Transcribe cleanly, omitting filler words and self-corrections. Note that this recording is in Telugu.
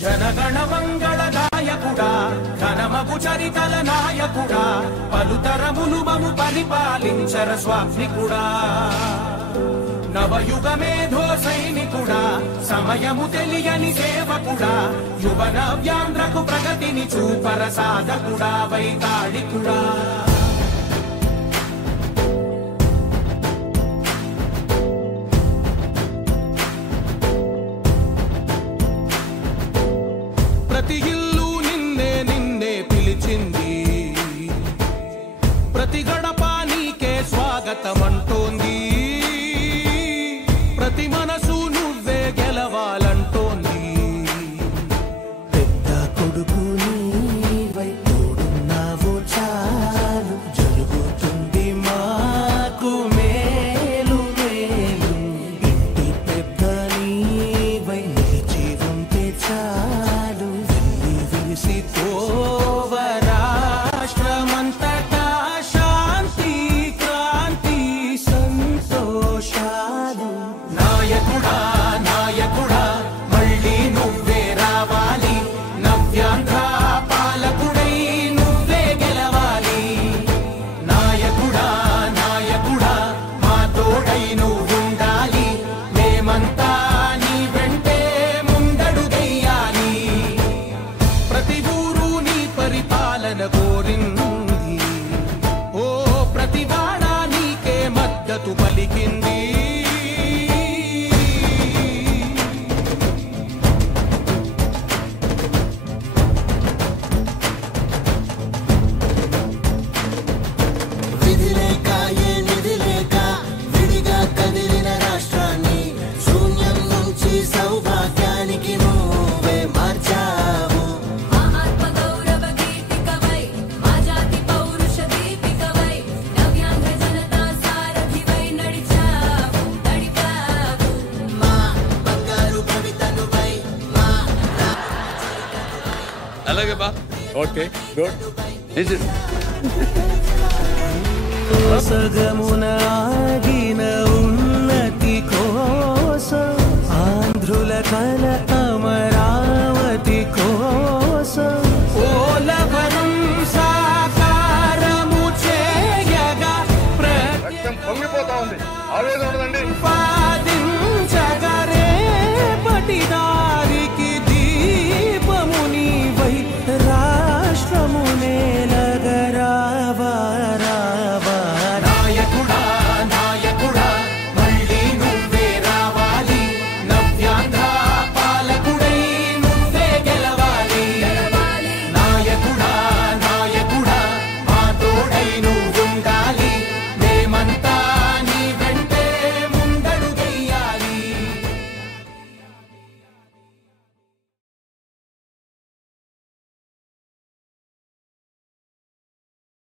जनगण मंगल नायकुड़ा घनमगु चरितल नायकुड़ा पलुतरमुलु ममु परिपालिंचर स्वामिकुड़ा नवयुग मेधो सैनिकुड़ा समयमु तेलियनि सेवकुड़ा युवन व्यांध्रकु प्रगतिनि चूपर साधकुड़ा वैताళికుడా ప్రతి ఇల్లు నిన్నే నిన్నే పిలిచింది ప్రతి గడప నీకే స్వాగతం అంటోంది ప్రతి మనసు నువ్వే గెలవాలంటోంది పెద్ద కొడుకు నీవై తోడున్నావు చాలు జరుగుతుంది మాకు మేలు మేలు ఇంటి పెద్ద నీవై నిలిచి ఉంటే చాలు రాష్ట్రమంతటా శాంతి క్రాంతి సంతోషాలు నాయకుడా నాయకుడా మళ్ళీ నువ్వే రావాలి నవ్యాంధ్ర పాలకుడై నువ్వే గెలవాలి నాయకుడా నాయకుడా మా తోడై నువ్వుండాలి మేమంతా నీ వెంటే ముందడుగెయ్యాలి ప్రతి ఊరు నీ పరిపాలన కోరింది ఓ ప్రతి వాడ నీకే మద్దతు పలికింది విధి లేక ఏ నిధి లేక విడిగా కదిలిన రాష్ట్రాన్ని శూన్యం నుంచి సౌభాగ్యానికి నువ్వే మార్చావు మా ఆత్మ గౌరవ గీతికవై మా జాతి పౌరుష దీపికవై నవ్యాంధ్ర జనతా సారథివై నడిచావు నడిపావు మా బంగారు భవితనువై మా అలాగే బా ఓకే గుడ్ సగమున ఆగిన ఉన్నతి కోసం ఆంధ్రుల కల